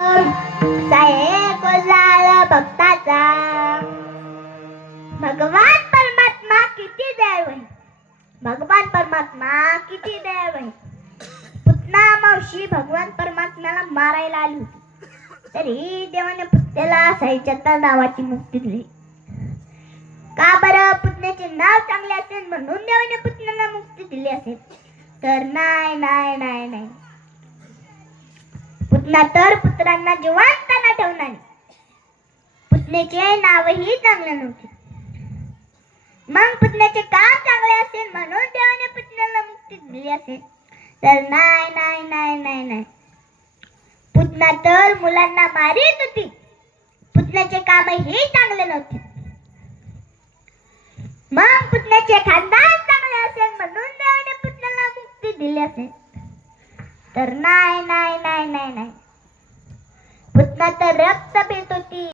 साहेब जाळ भक्ताचा भगवान परमात्मा किती दयाळू आहे. भगवान परमात्मा किती दयाळू आहे. पुतना मावशी भगवान परमात्म्याला मारायला आली होती, तरी देवाने पुतण्याला साईच्या नावाची मुक्ती दिली. का बरं? पुतण्याचे नाव चांगले असेल म्हणून देवाने पुतण्याला मुक्ती दिली असेल? तर नाही नाही नाही नाही. पुतना तर पुत्रांना जिवंताना ठेवणार. पुतण्याचे नावही चांगले नव्हते. मग पुतण्याचे काम चांगले असेल म्हणून देवाने पुतण्याला मुक्ती दिली असेल? तर नाही नाही नाही नाही नाही. पुतना तर मुलांना मारीत होती. पुतण्याचे कामही चांगले नव्हते. मग पुतण्याचे खानदान चांगले असेल म्हणून देवाने पुतण्याला मुक्ती दिली असेल? तर नाही नाही नाही नाही नाही. पुतना तर रक्त